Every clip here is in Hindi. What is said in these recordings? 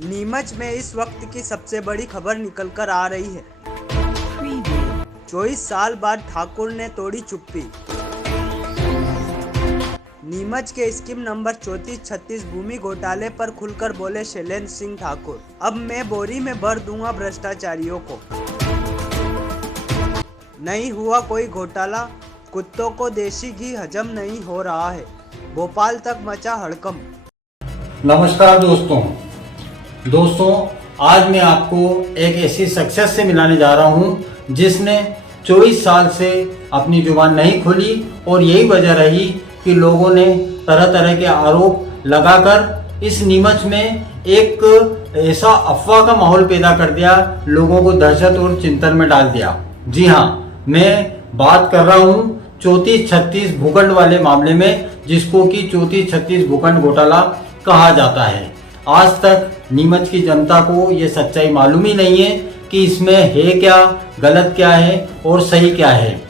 नीमच में इस वक्त की सबसे बड़ी खबर निकल कर आ रही है। 24 साल बाद ठाकुर ने तोड़ी चुप्पी। नीमच के स्कीम नंबर 3436 भूमि घोटाले पर खुलकर बोले शैलेंद्र सिंह ठाकुर। अब मैं बोरी में भर दूंगा भ्रष्टाचारियों को। नहीं हुआ कोई घोटाला, कुत्तों को देसी घी हजम नहीं हो रहा है, भोपाल तक मचा हड़कंप। नमस्कार दोस्तों, आज मैं आपको एक ऐसी सक्सेस से मिलाने जा रहा हूं जिसने 24 साल से अपनी जुबान नहीं खोली और यही वजह रही कि लोगों ने तरह तरह के आरोप लगाकर इस नीमच में एक ऐसा अफवाह का माहौल पैदा कर दिया, लोगों को दहशत और चिंतन में डाल दिया। जी हाँ, मैं बात कर रहा हूं 3436 भूखंड वाले मामले में, जिसको कि 3436 भूखंड घोटाला कहा जाता है। आज तक नीमच की जनता को ये सच्चाई मालूम ही नहीं है कि इसमें है क्या, गलत क्या है और सही क्या है।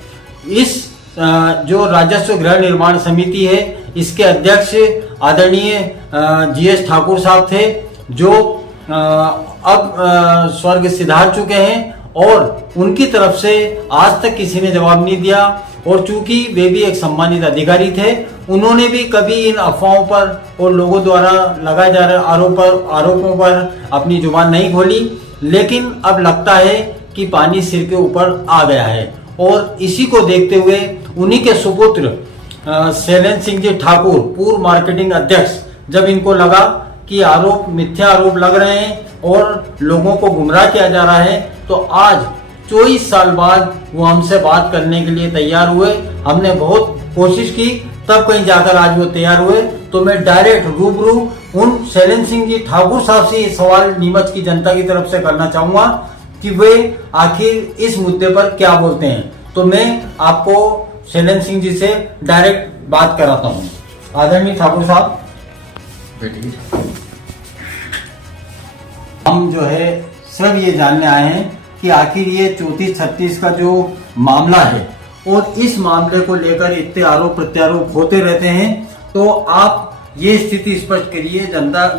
इस जो राजस्व गृह निर्माण समिति है, इसके अध्यक्ष आदरणीय जीएस ठाकुर साहब थे, जो अब स्वर्ग सिधार चुके हैं और उनकी तरफ से आज तक किसी ने जवाब नहीं दिया। और चूंकि वे भी एक सम्मानित अधिकारी थे, उन्होंने भी कभी इन अफवाहों पर और लोगों द्वारा लगाए जा रहे आरोपों पर अपनी जुबान नहीं खोली। लेकिन अब लगता है कि पानी सिर के ऊपर आ गया है और इसी को देखते हुए उन्हीं के सुपुत्र शैलेंद्र सिंह जी ठाकुर, पूर्व मार्केटिंग अध्यक्ष, जब इनको लगा कि मिथ्या आरोप लग रहे हैं और लोगों को गुमराह किया जा रहा है, तो आज 24 साल बाद वो हमसे बात करने के लिए तैयार हुए। हमने बहुत कोशिश की, तब कहीं जाकर आज वो तैयार हुए। तो मैं डायरेक्ट रूबरू उन शैलेंद्र सिंह जी ठाकुर साहब से ये सवाल नीमच की जनता की तरफ से करना चाहूंगा कि वे आखिर इस मुद्दे पर क्या बोलते हैं। तो मैं आपको शैलेंद्र सिंह जी से डायरेक्ट बात कराता हूँ। आदरणीय ठाकुर साहब, बैठिए। हम जो है सिर्फ ये जानने आए हैं कि आखिर ये 3436 का जो मामला है और इस मामले को लेकर इतने आरोप प्रत्यारोप होते रहते हैं, तो आप ये स्थिति स्पष्ट करिए,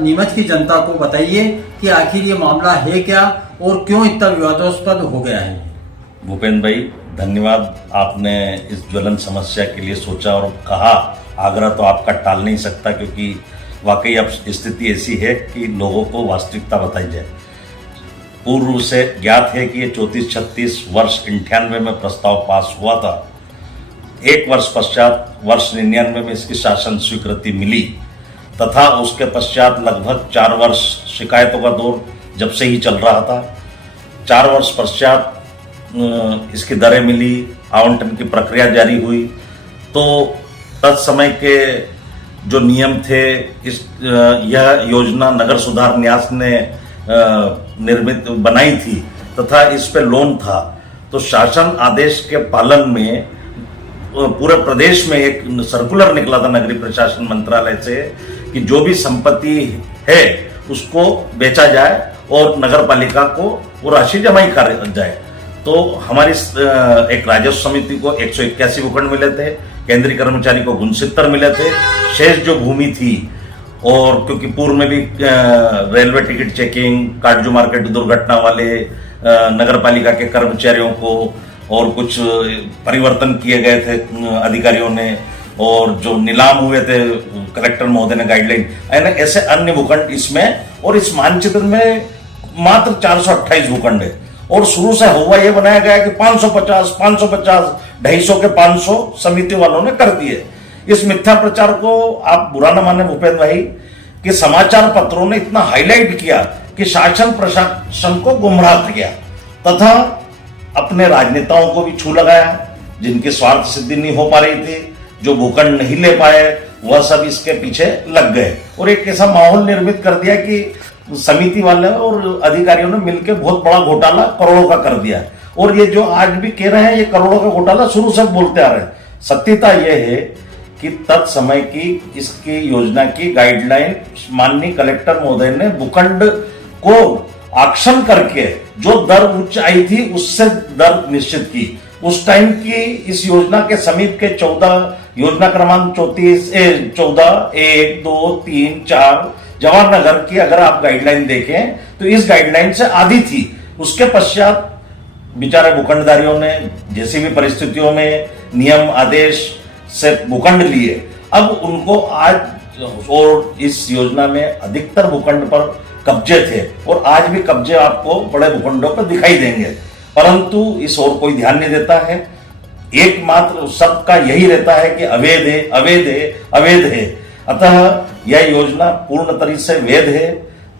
नीमच की जनता को बताइए कि आखिर ये मामला है क्या और क्यों इतना विवादास्पद हो गया है। भूपेंद्र भाई, धन्यवाद। आपने इस ज्वलंत समस्या के लिए सोचा और कहा। आग्रह तो आपका टाल नहीं सकता, क्योंकि वाकई अब स्थिति ऐसी है कि लोगों को वास्तविकता बताई जाए। पूर्ण रूप से ज्ञात है कि ये 3436 वर्ष 98 में प्रस्ताव पास हुआ था। एक वर्ष पश्चात वर्ष 99 में इसकी शासन स्वीकृति मिली तथा उसके पश्चात लगभग 4 वर्ष शिकायतों का दौर जब से ही चल रहा था। 4 वर्ष पश्चात इसकी दरें मिली, आवंटन की प्रक्रिया जारी हुई। तो तत्समय के जो नियम थे, यह योजना नगर सुधार न्यास ने बनाई थी तथा इस पे लोन था। तो शासन आदेश के पालन में पूरे प्रदेश में एक सर्कुलर निकला था नगरीय प्रशासन मंत्रालय से कि जो भी संपत्ति है उसको बेचा जाए और नगर पालिका को वो राशि जमा ही कर जाए। तो हमारी एक राजस्व समिति को 181 भूखंड मिले थे, केंद्रीय कर्मचारी को 69 मिले थे। शेष जो भूमि थी, और क्योंकि पूर्व में भी railway ticket checking, Katju market दुर्घटना वाले नगर पालिका के कर्मचारियों को और कुछ परिवर्तन किए गए थे अधिकारियों ने, और जो नीलाम हुए थे कलेक्टर महोदय ने गाइडलाइन, ऐसे अन्य भूखंड इसमें, और इस मानचित्र में मात्र 428 भूखंड है। और शुरू से हुआ यह बनाया गया कि 550, 250 के 500 समिति वालों ने कर दिए। इस मिथ्या प्रचार को आप बुरा न माने भूपेंद्र भाई, कि समाचार पत्रों ने इतना हाईलाइट किया कि शासन प्रशासन को गुमराह किया तथा अपने राजनेताओं को भी छू लगाया, जिनकी स्वार्थ सिद्धि नहीं हो पा रही थी, जो भूखंड नहीं ले पाए, वह सब इसके पीछे लग गए और एक ऐसा माहौल निर्मित कर दिया कि समिति वाले और अधिकारियों ने मिलकर बहुत बड़ा घोटाला करोड़ों का कर दिया। और ये जो आज भी कह रहे हैं ये करोड़ों का घोटाला शुरू से बोलते आ रहे हैं। सत्यता यह है कि तत्समय की इसकी योजना की गाइडलाइन माननीय कलेक्टर महोदय ने भूखंड को आक्षन करके जो दर उच्च आई थी उससे दर निश्चित की। उस टाइम की इस योजना के समीप के 14 योजना क्रमांक 14, 1, 2, 3, 4 जवाहरनगर की अगर आप गाइडलाइन देखें तो इस गाइडलाइन से आधी थी। उसके पश्चात बेचारे भूखंडधारियों ने जैसी भी परिस्थितियों में नियम आदेश से भूखंड लिए, अब उनको आज और इस योजना में अधिकतर भूखंड पर कब्जे थे और आज भी कब्जे आपको बड़े भूखंडों पर दिखाई देंगे, परंतु इस ओर कोई ध्यान नहीं देता है। एकमात्र सबका यही रहता है कि अवैध है, अवैध है, अवैध है। अतः यह योजना पूर्ण तरीके से वैध है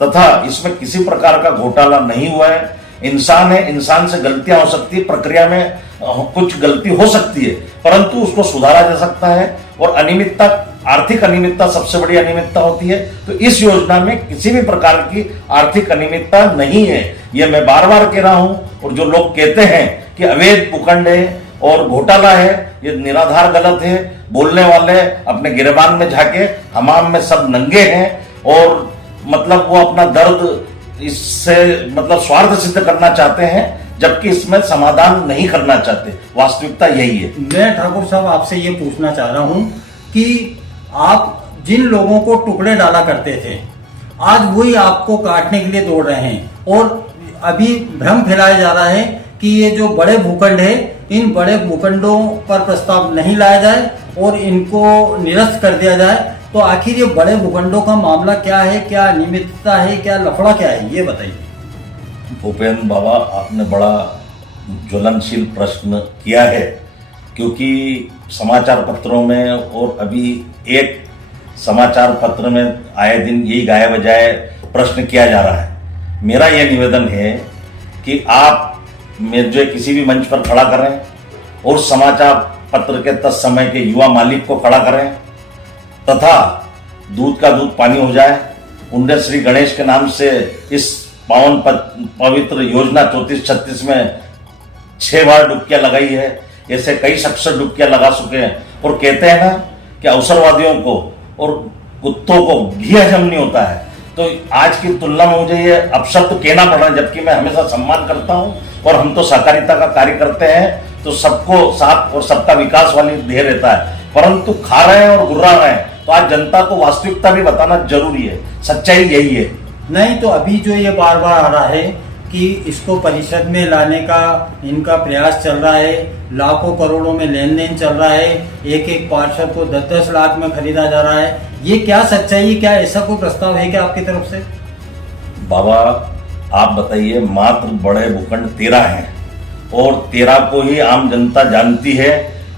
तथा इसमें किसी प्रकार का घोटाला नहीं हुआ है। इंसान है, इंसान से गलतियां हो सकती है, प्रक्रिया में कुछ गलती हो सकती है, परंतु उसको सुधारा जा सकता है। और अनियमितता, आर्थिक अनियमितता सबसे बड़ी अनियमितता होती है, तो इस योजना में किसी भी प्रकार की आर्थिक अनियमितता नहीं है। यह मैं बार बार कह रहा हूं। और जो लोग कहते हैं कि अवैध भूखंड है और घोटाला है, ये निराधार गलत है। बोलने वाले अपने गिरबान में झाके, हमाम में सब नंगे हैं और मतलब वो अपना दर्द इससे मतलब स्वार्थ सिद्ध करना चाहते हैं, जबकि इसमें समाधान नहीं करना चाहते। वास्तविकता यही है। मैं ठाकुर साहब आपसे ये पूछना चाह रहा हूं कि आप जिन लोगों को टुकड़े डाला करते थे, आज वही आपको काटने के लिए दौड़ रहे हैं और अभी भ्रम फैलाया जा रहा है कि ये जो बड़े भूखंड है, इन बड़े भूखंडों पर प्रस्ताव नहीं लाया जाए और इनको निरस्त कर दिया जाए। तो आखिर ये बड़े भूखंडों का मामला क्या है, क्या अनियमितता है, क्या लफड़ा क्या है, ये बताइए। भूपेंद्र बाबा, आपने बड़ा ज्वलनशील प्रश्न किया है, क्योंकि समाचार पत्रों में और अभी एक समाचार पत्र में आए दिन यही गाये बजाय प्रश्न किया जा रहा है। मेरा यह निवेदन है कि आप जो किसी भी मंच पर खड़ा करें और समाचार पत्र के तत्समय के युवा मालिक को खड़ा करें तथा दूध का दूध पानी हो जाए। उनने श्री गणेश के नाम से इस पावन पवित्र योजना 34-36 में 6 बार डुबकियां लगाई है। ऐसे कई शख्स डुबकियां लगा चुके हैं और कहते हैं ना कि अवसरवादियों को और कुत्तों को घी हजम नहीं होता है। तो आज की तुलना में मुझे ये अपशब्द कहना पड़ रहा है, जबकि मैं हमेशा सम्मान करता हूं और हम तो सहकारिता का कार्य करते हैं, तो सबको साथ और सबका विकास वाली ध्येय रहता है। परंतु खा रहे हैं और गुर्रा रहे हैं, तो आज जनता को वास्तविकता भी बताना जरूरी है। सच्चाई यही है। नहीं तो अभी जो ये बार बार आ रहा है कि इसको परिषद में लाने का इनका प्रयास चल रहा है, लाखों करोड़ों में लेन देन चल रहा है, एक एक पार्षद को 10-10 लाख में खरीदा जा रहा है, ये क्या सच्चाई, क्या ऐसा कोई प्रस्ताव है क्या आपकी तरफ से? बाबा आप बताइए, मात्र बड़े भूखंड 13 हैं और 13 को ही आम जनता जानती है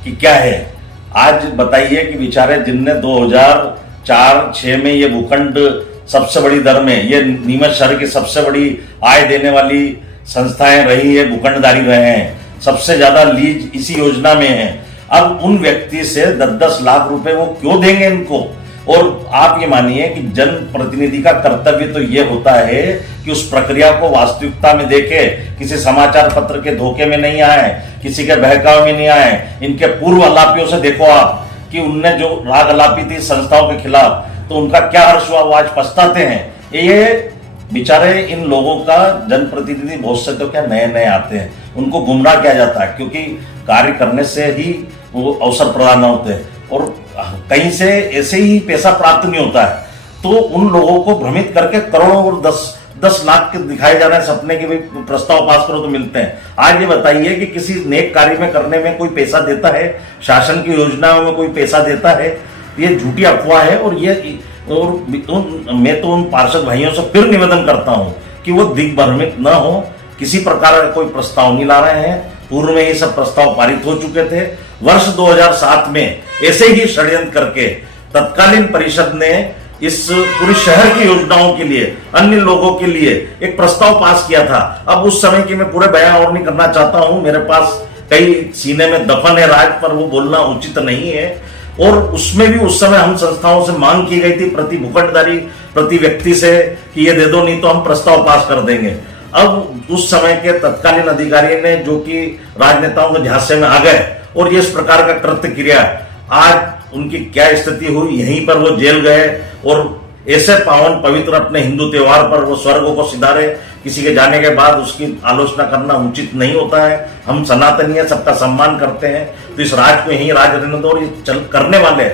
कि क्या है। आज बताइए कि बेचारे जिनने 2004-06 में ये भूखंड सबसे बड़ी दर में, ये नीमच शहर की सबसे बड़ी आय देने वाली संस्थाएं रही है, भूखंडदारी रहे हैं, सबसे ज्यादा लीज इसी योजना में है। अब उन व्यक्ति से 10-10 लाख रुपए वो क्यों देंगे इनको? और आप ये मानिए कि जन प्रतिनिधि का कर्तव्य तो ये होता है कि उस प्रक्रिया को वास्तविकता में देखे, किसी समाचार पत्र के धोखे में नहीं आए, किसी के बहकावे में नहीं आए। इनके पूर्व आलापियों से देखो आप कि उनने जो राग आलापी थी संस्थाओं के खिलाफ, तो उनका क्या हर्ष हुआ, वो आज पछताते हैं। ये बेचारे इन लोगों का जनप्रतिनिधि बहुत से तो क्या नए नए आते हैं, उनको गुमराह किया जाता है, क्योंकि कार्य करने से ही वो अवसर प्रदान होते हैं और कहीं से ऐसे ही पैसा प्राप्त नहीं होता है। तो उन लोगों को भ्रमित करके करोड़ों और 10 लाख के दिखाए जा रहे हैं सपने के भी प्रस्ताव पास करो तो मिलते हैं। आज ये बताइए कि किसी नेक कार्य में करने में कोई पैसा देता है, शासन की योजनाओं में कोई पैसा देता है? ये झूठी अफवाह है। और मैं तो उन पार्षद भाइयों से फिर निवेदन करता हूं कि वो दिग्भ्रमित न हो, किसी प्रकार का कोई प्रस्ताव नहीं ला रहे हैं। पूर्व में ये सब प्रस्ताव पारित हो चुके थे। वर्ष 2007 में ऐसे ही षड्यंत्र करके तत्कालीन परिषद ने इस पूरे शहर की योजनाओं के लिए, अन्य लोगों के लिए एक प्रस्ताव पास किया था। अब उस समय की मैं पूरे बयान और नहीं करना चाहता हूं, मेरे पास कई सीने में दफन है राज, पर वो बोलना उचित नहीं है। और उसमें भी उस समय हम संस्थाओं से मांग की गई थी, प्रति भूखंडदारी प्रति व्यक्ति से, कि ये दे दो नहीं तो हम प्रस्ताव पास कर देंगे। अब उस समय के तत्कालीन अधिकारी ने, जो कि राजनेताओं के झांसे में आ गए और ये इस प्रकार का कृत्य किया, आज उनकी क्या स्थिति हुई, यहीं पर वो जेल गए और ऐसे पावन पवित्र अपने हिंदू त्योहार पर वो स्वर्ग को सिधारे। किसी के जाने के बाद उसकी आलोचना करना उचित नहीं होता है। हम सनातनी है, सबका सम्मान करते हैं, तो इस राज को यहीं राज रहने दो। और करने वाले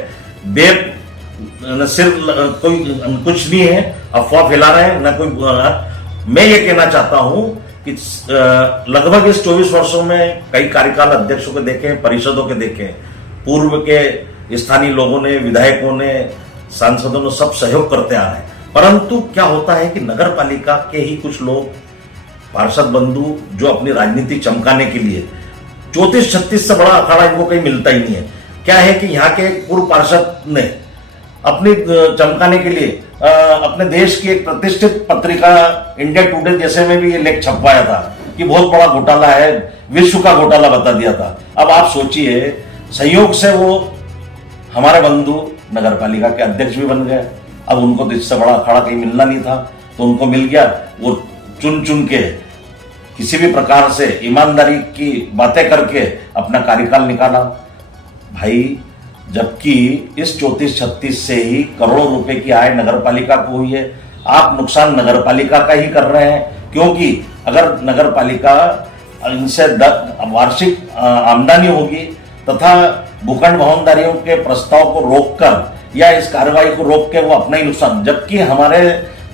सिर्फ कोई कुछ नहीं है, अफवाह फैला रहे हैं, न कोई। मैं ये कहना चाहता हूं कि लगभग इस 24 वर्षों में कई कार्यकाल अध्यक्षों के देखे, परिषदों के देखे, पूर्व के स्थानीय लोगों ने, विधायकों ने, सांसदों ने सब सहयोग करते आ रहे हैं। परंतु क्या होता है कि नगर पालिका के ही कुछ लोग, पार्षद बंधु, जो अपनी राजनीति चमकाने के लिए 34-36 से बड़ा अखाड़ा इनको कहीं मिलता ही नहीं है। क्या है कि यहाँ के पूर्व पार्षद ने अपनी चमकाने के लिए अपने देश की एक प्रतिष्ठित पत्रिका इंडिया टुडे जैसे में भी ये लेख छपवाया था कि बहुत बड़ा घोटाला है, विश्व का घोटाला बता दिया था। अब आप सोचिए, संयोग से वो हमारे बंधु नगर पालिका के अध्यक्ष भी बन गए। अब उनको तो इससे बड़ा अखाड़ा कहीं मिलना नहीं था, तो उनको मिल गया। वो चुन चुन के किसी भी प्रकार से ईमानदारी की बातें करके अपना कार्यकाल निकाला। भाई, जबकि इस 34-36 से ही करोड़ों रुपए की आय नगर पालिका को हुई है। आप नुकसान नगर पालिका का ही कर रहे हैं, क्योंकि अगर नगर पालिका इनसे वार्षिक आमदनी होगी तथा भूखंड भवनदारियों के प्रस्ताव को रोककर या इस कार्रवाई को रोक के वो अपना ही नुकसान, जबकि हमारे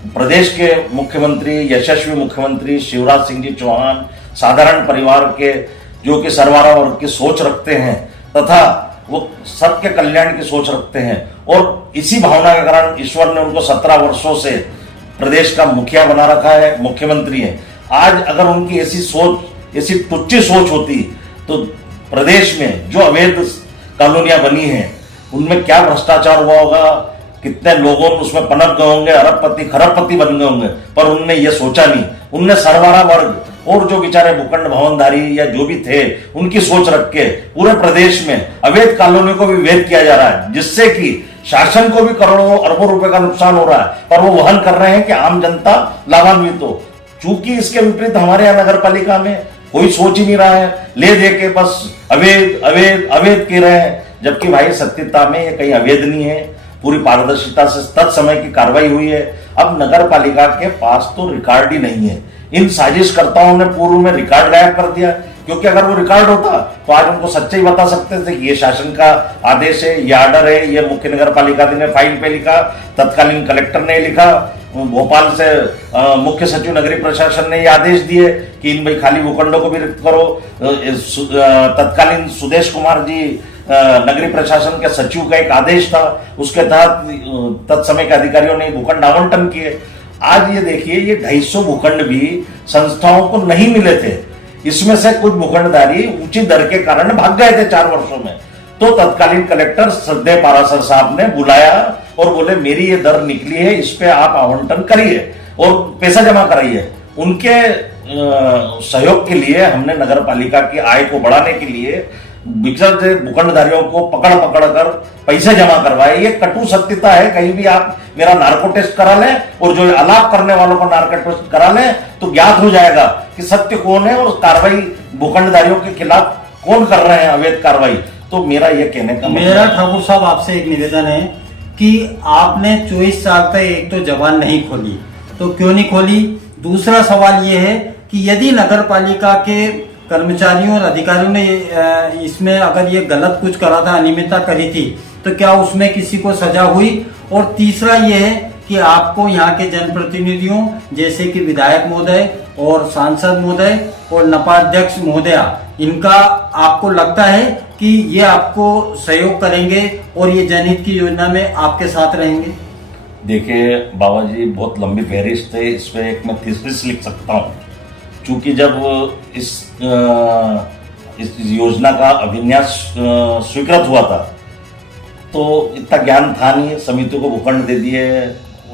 प्रदेश के मुख्यमंत्री, यशस्वी मुख्यमंत्री शिवराज सिंह जी चौहान साधारण परिवार के, जो कि सर्वहारा वर्ग की सोच रखते हैं तथा वो सबके कल्याण की सोच रखते हैं, और इसी भावना के कारण ईश्वर ने उनको 17 वर्षों से प्रदेश का मुखिया बना रखा है, मुख्यमंत्री है। आज अगर उनकी ऐसी सोच, ऐसी टुच्ची सोच होती तो प्रदेश में जो अवैध कॉलोनियां बनी हैं उनमें क्या भ्रष्टाचार हुआ होगा, कितने लोगों उसमें पनप गए होंगे, अरबपति खरबपति बन गए होंगे। पर उनने ये सोचा नहीं। उनने सर्वहारा वर्ग और जो बेचारे भूखंड भवनधारी या जो भी थे उनकी सोच रख के पूरे प्रदेश में अवैध कॉलोनी को भी वैध किया जा रहा है, जिससे कि शासन को भी करोड़ों अरबों रुपए का नुकसान हो रहा है, पर वो वहन कर रहे हैं कि आम जनता लाभान्वित हो। चूंकि इसके विपरीत हमारे यहाँ नगर पालिका में कोई सोच ही नहीं रहा है, ले दे के बस अवैध अवैध अवैध कह रहे हैं। जबकि भाई सत्यता में ये कहीं अवैध नहीं है, पूरी पारदर्शिता से तत्समय की कार्रवाई हुई है। अब नगर पालिका के पास तो रिकॉर्ड ही नहीं है। इन साजिशकर्ताओं ने पूर्व में रिकॉर्ड गायब कर दिया, क्योंकि अगर वो रिकॉर्ड होता तो आज उनको सच्चाई बता सकते थे कि ये शासन का आदेश है, ये ऑर्डर है, ये मुख्य नगर पालिका ने फाइल पे लिखा, तत्कालीन कलेक्टर ने लिखा, भोपाल से मुख्य सचिव नगरीय प्रशासन ने ये आदेश दिए कि इन भाई खाली भूखंडों को भी रिक्त करो। तत्कालीन सुदेश कुमार जी नगरीय प्रशासन के सचिव का एक आदेश था, उसके तहत तत्समय के अधिकारियों ने भूखंड आवंटन किए। आज ये देखिए, ये 250 भूखंड भी संस्थाओं को नहीं मिले थे। इसमें से कुछ भूखंडधारी ऊंची दर के कारण भाग गए थे 4 वर्षों में। तो तत्कालीन कलेक्टर श्रद्धेय पारासर साहब ने बुलाया और बोले मेरी ये दर निकली है, इस पे आप आवंटन करिए और पैसा जमा कराइए। उनके सहयोग के लिए हमने नगर पालिका की आय को बढ़ाने के लिए बिगड़ते भूखंडधारियों को पकड़ पकड़ कर पैसे जमा करवाए। ये कटु सत्यता है। कहीं भी आप मेरा नार्को टेस्ट करा लें और जो आलाप करने वालों को नार्को टेस्ट करा लें तो ज्ञात हो जाएगा कि सत्य कौन है और कार्रवाई भूखंडधारियों के खिलाफ कौन कर रहे हैं अवैध कार्रवाई। तो मेरा ये कहने का मेरा ठाकुर साहब आपसे एक निवेदन है कि आपने 24 साल तक एक तो जबान नहीं खोली, तो क्यों नहीं खोली? दूसरा सवाल ये है कि यदि नगर पालिका के कर्मचारियों और अधिकारियों ने इसमें अगर ये गलत कुछ करा था, अनियमितता करी थी, तो क्या उसमें किसी को सजा हुई? और तीसरा ये है कि आपको यहाँ के जनप्रतिनिधियों जैसे कि विधायक महोदय और सांसद महोदय और नपा अध्यक्ष महोदया, इनका आपको लगता है कि ये आपको सहयोग करेंगे और ये जनहित की योजना में आपके साथ रहेंगे? देखिए बाबा जी, बहुत लंबी फहरिस्त है, इस पे एक मैं थीसिस लिख सकता हूँ। चूंकि जब इस योजना का अभिन्यास स्वीकृत हुआ था तो इतना ज्ञान था नहीं, समितियों को भूखंड दे दिए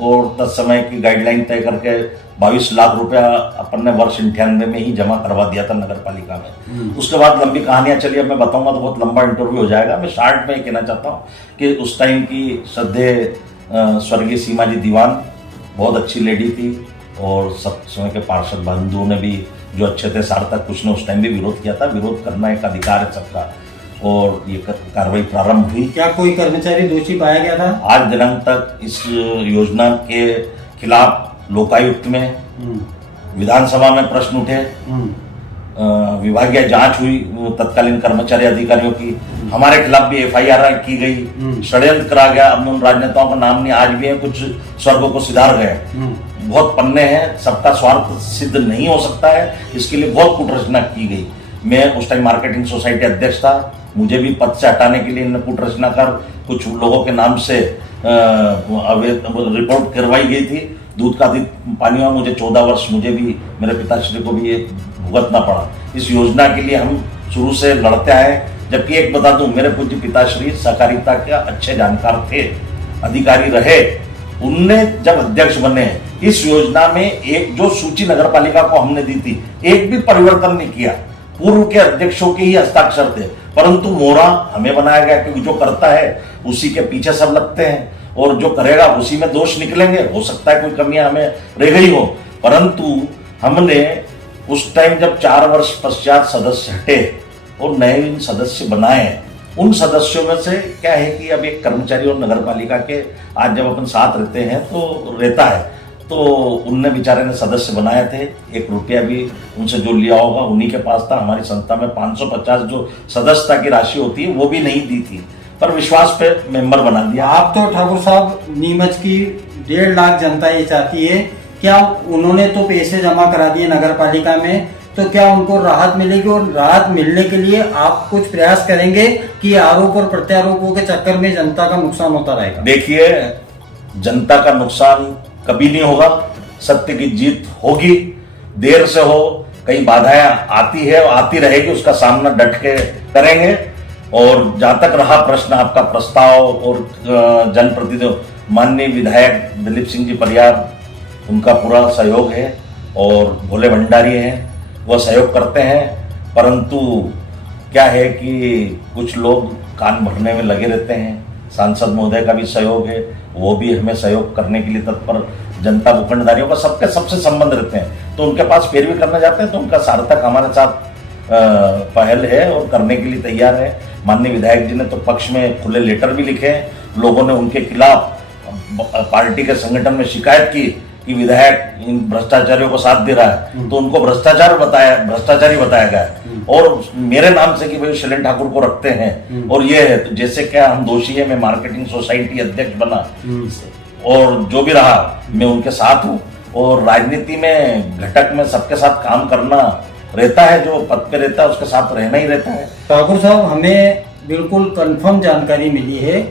और तत्समय की गाइडलाइन तय करके 22 लाख रुपया अपन ने वर्ष 98 में ही जमा करवा दिया था नगर पालिका में। उसके बाद लंबी कहानियां चली, अब मैं बताऊंगा तो बहुत लंबा इंटरव्यू हो जाएगा। मैं शार्ट में कहना चाहता हूँ कि उस टाइम की श्रद्धेय स्वर्गीय सीमा जी दीवान बहुत अच्छी लेडी थी और सब समय के पार्षद बंधुओं ने भी जो अच्छे थे सार्थक, कुछ ने उस टाइम भी विरोध किया था। विरोध करना एक अधिकार है सबका, और ये कार्रवाई प्रारंभ हुई। क्या कोई कर्मचारी दोषी पाया गया था? आज दिनांक तक इस योजना के खिलाफ लोकायुक्त में, विधानसभा में प्रश्न उठे, विभागीय जांच हुई तत्कालीन कर्मचारी अधिकारियों की, हमारे खिलाफ भी एफआईआर की गई, षड्यंत्र करा गया। अब उन राजनेताओं का नाम नहीं, आज भी है, कुछ स्वर्ग को सिधार गए। बहुत पन्ने हैं, सबका स्वार्थ सिद्ध नहीं हो सकता है, इसके लिए बहुत कूटरचना की गई। मैं उस टाइम मार्केटिंग सोसाइटी अध्यक्ष था, मुझे भी पद से हटाने के लिए इन्हें कूटरचना कर कुछ लोगों के नाम से रिपोर्ट करवाई गई थी। दूध का अधिक पानी हुआ, मुझे 14 वर्ष, मुझे भी, मेरे पिताश्री को भी ये भुगतना पड़ा। इस योजना के लिए हम शुरू से लड़ते आए। जबकि एक बता दूं, मेरे पूज्य पिताश्री सहकारिता के अच्छे जानकार थे, अधिकारी रहे। उनने जब अध्यक्ष बने, इस योजना में एक जो सूची नगर पालिका को हमने दी थी, एक भी परिवर्तन नहीं किया। पूर्व के अध्यक्षों के ही हस्ताक्षर थे, परंतु मोहरा हमें बनाया गया, क्योंकि जो करता है उसी के पीछे सब लगते हैं और जो करेगा उसी में दोष निकलेंगे। हो सकता है कोई कमियां हमें रह गई हो, परंतु हमने उस टाइम जब 4 वर्ष पश्चात सदस्य हटे और नए सदस्य बनाए, उन सदस्यों में से क्या है कि अब एक कर्मचारी और नगर पालिका के आज जब अपन साथ रहते हैं तो रहता है, तो उनने बेचारे ने सदस्य बनाए थे। 1 रुपया भी उनसे जो लिया होगा उन्हीं के पास था। हमारी संस्था में 550 जो सदस्यता की राशि होती है वो भी नहीं दी थी, पर विश्वास पे मेंबर बना दिया। आप तो ठाकुर साहब, नीमच की 1.5 लाख जनता ये चाहती है, क्या उन्होंने तो पैसे जमा करा दिए नगर पालिका में, तो क्या उनको राहत मिलेगी? और राहत मिलने के लिए आप कुछ प्रयास करेंगे कि आरोप और प्रत्यारोपों के चक्कर में जनता का नुकसान होता रहेगा? देखिए, जनता का नुकसान कभी नहीं होगा, सत्य की जीत होगी। देर से हो, कई बाधाएं आती है और आती रहेगी, उसका सामना डट के करेंगे। और जहां तक रहा प्रश्न आपका प्रस्ताव और जनप्रतिनिधि, माननीय विधायक दिलीप सिंह जी परियार, उनका पूरा सहयोग है और भोले भंडारी हैं, वह सहयोग करते हैं। परंतु क्या है कि कुछ लोग कान भरने में लगे रहते हैं। सांसद महोदय का भी सहयोग है, वो भी हमें सहयोग करने के लिए तत्पर। जनता भूखंडधारियों का सबके सबसे संबंध रहते हैं, तो उनके पास पैरवी करने जाते हैं, तो उनका सार्थक हमारे साथ पहल है और करने के लिए तैयार है। माननीय विधायक जी ने तो पक्ष में खुले लेटर भी लिखे हैं। लोगों ने उनके खिलाफ पार्टी के संगठन में शिकायत की कि विधायक इन भ्रष्टाचारियों को साथ दे रहा है, तो उनको भ्रष्टाचारी बताया गया और मेरे नाम से कि भाई शैलेंद्र ठाकुर को रखते हैं। और ये है, तो जैसे क्या हम दोषी है, मैं मार्केटिंग सोसाइटी अध्यक्ष बना और जो भी रहा मैं उनके साथ हूँ। और राजनीति में घटक में सबके साथ काम करना रहता है, जो पद पे रहता है उसके साथ रहना ही रहता है। ठाकुर साहब, हमें बिल्कुल कंफर्म जानकारी मिली है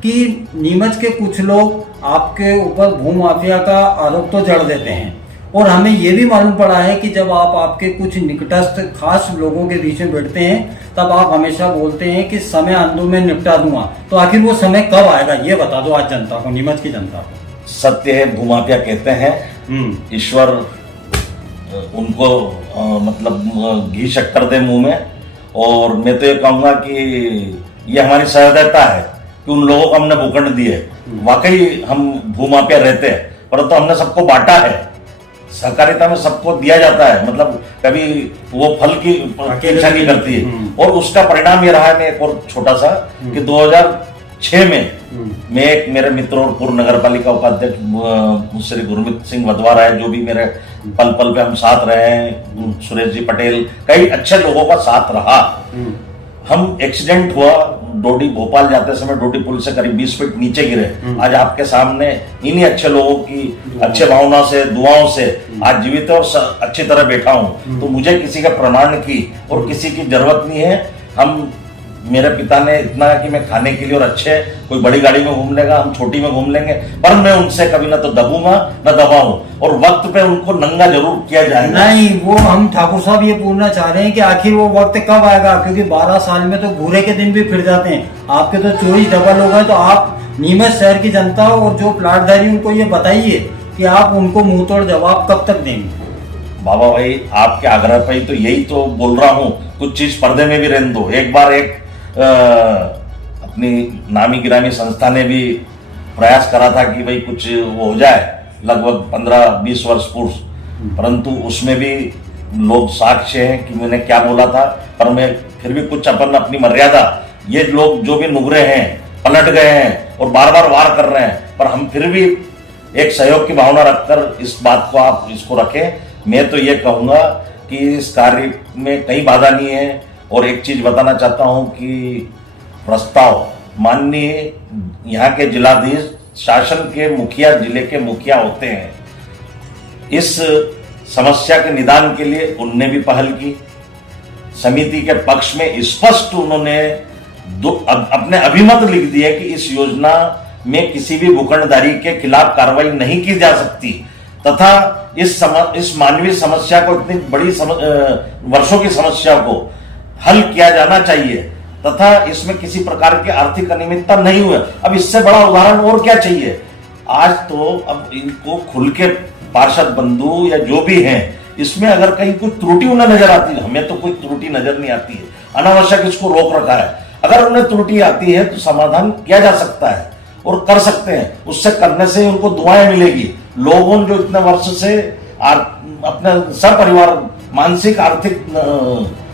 कि नीमच के कुछ लोग आपके ऊपर भूमाफिया का आरोप तो जड़ देते हैं, और हमें ये भी मालूम पड़ा है कि जब आप आपके कुछ निकटस्थ खास लोगों के बीच में बैठते हैं तब आप हमेशा बोलते हैं कि समय आंदोलन में निपटा दूंगा। तो आखिर वो समय कब आएगा, ये बता दो आज जनता को, नीमच की जनता को। सत्य है, भूमाफिया कहते हैं, ईश्वर उनको मतलब घी शक्कर दे मुंह में। और मैं तो ये कहूंगा कि ये हमारी सहृदयता है कि उन लोगों को हमने भूखंड दिए। वाकई हम भूमाफिया रहते हैं, परंतु हमने सबको बांटा है। सहकारिता में सबको दिया जाता है, मतलब कभी वो फल की इच्छा नहीं करती है। और उसका परिणाम ये रहा है, मैं एक और छोटा सा कि 2006 में मैं एक मेरे मित्र और पूर्व नगर पालिका उपाध्यक्ष श्री गुरमीत सिंह वधवारा है, जो भी मेरे पल पल पे हम साथ रहे हैं, सुरेश जी पटेल, कई अच्छे लोगों का साथ रहा। हम एक्सीडेंट हुआ, डोडी भोपाल जाते समय डोडी पुल से करीब 20 फीट नीचे गिरे। आज आपके सामने इन्हीं अच्छे लोगों की अच्छे भावना से, दुआओं से आज जीवित और अच्छी तरह बैठा हूं। तो मुझे किसी का प्रमाण की और किसी की जरूरत नहीं है। हम, मेरे पिता ने इतना कि मैं खाने के लिए और अच्छे कोई बड़ी गाड़ी में घूम लेगा, हम छोटी में घूम लेंगे, पर मैं उनसे कभी ना तो दबूंगा ना दबाऊं, और वक्त पे उनको नंगा जरूर किया जाएगा। नहीं, वो हम ठाकुर साहब ये पूछना चाह रहे हैं कि आखिर वो वक्त कब आएगा, क्योंकि 12 साल में तो भूरे के दिन भी फिर जाते हैं। आपके तो 24 डबल हो गए। तो आप नीमच शहर की जनता और जो प्लाटधारी उनको ये बताइए कि आप उनको मुंह तोड़ जवाब कब तक देंगे। बाबा भाई, आपके आग्रह पर ही तो यही तो बोल रहा हूँ, कुछ चीज पर्दे में भी रहने दो। एक बार एक अपनी नामी गिरामी संस्था ने भी प्रयास करा था कि भाई कुछ वो हो जाए, लगभग 15-20 वर्ष पूर्व, परंतु उसमें भी लोग साक्ष्य हैं कि मैंने क्या बोला था। पर मैं फिर भी कुछ अपनी मर्यादा, ये लोग जो भी नुगरे हैं, पलट गए हैं और बार बार वार कर रहे हैं, पर हम फिर भी एक सहयोग की भावना रखकर इस बात को आप इसको रखें। मैं तो ये कहूंगा कि इस कार्य में कई बाधा नहीं है। और एक चीज बताना चाहता हूं कि प्रस्ताव माननीय यहाँ के जिलाधीश, शासन के मुखिया, जिले के मुखिया होते हैं, इस समस्या के निदान के लिए उनने भी पहल की। समिति के पक्ष में स्पष्ट उन्होंने अपने अभिमत लिख दिए कि इस योजना में किसी भी भूखंडधारी के खिलाफ कार्रवाई नहीं की जा सकती तथा इस मानवीय समस्या को, इतनी बड़ी वर्षों की समस्या को हल किया जाना चाहिए तथा इसमें किसी प्रकार की आर्थिक अनियमितता नहीं हुई। अब इससे बड़ा उदाहरण और क्या चाहिए। आज तो अब इनको खुल के पार्षद बंधु या जो भी हैं, इसमें अगर कहीं कोई त्रुटि उन्हें नजर आती है, हमें तो कोई त्रुटि नजर नहीं आती है, अनावश्यक इसको रोक रखा है। अगर उन्हें त्रुटि आती है तो समाधान किया जा सकता है और कर सकते हैं। उससे करने से उनको दुआएं मिलेगी। लोगों जो इतने वर्ष से अपने सपरिवार मानसिक आर्थिक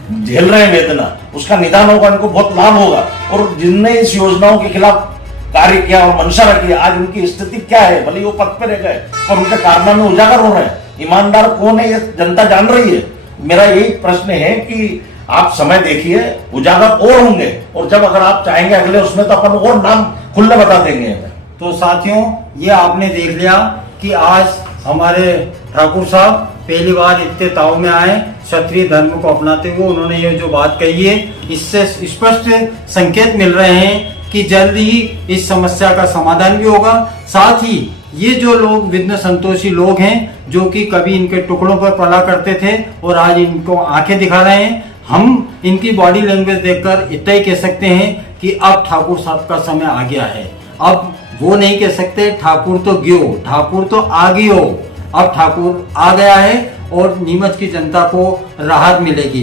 झेल रहे हैं वेदना, उसका निदान होगा, इनको बहुत लाभ होगा। और जिनने इस योजनाओं के खिलाफ कार्य किया और मंशा रखी है, आज उनकी स्थिति क्या है, भले वो पद पे रह गए और उनके कारनामे उजागर हो रहे हैं। ईमानदार कौन है ये जनता जान रही है। मेरा यही प्रश्न है कि आप समय देखिए, उजागर और होंगे, और जब अगर आप चाहेंगे अगले उसमें तो अपन और नाम खुलने बता देंगे। तो साथियों, ये आपने देख लिया कि आज हमारे ठाकुर साहब पहली बार इतने ताव में आए, क्षत्रिय धर्म को अपनाते हुए उन्होंने ये जो बात कही है, इससे स्पष्ट संकेत मिल रहे हैं कि जल्द ही इस समस्या का समाधान भी होगा। साथ ही ये जो लोग विघ्न संतोषी लोग हैं, जो कि कभी इनके टुकड़ों पर पला करते थे और आज इनको आंखें दिखा रहे हैं, हम इनकी बॉडी लैंग्वेज देखकर इतना ही कह सकते हैं कि अब ठाकुर साहब का समय आ गया है। अब वो नहीं कह सकते ठाकुर तो गयो, ठाकुर तो आ गयो। अब ठाकुर आ गया है और नीमच की जनता को राहत मिलेगी।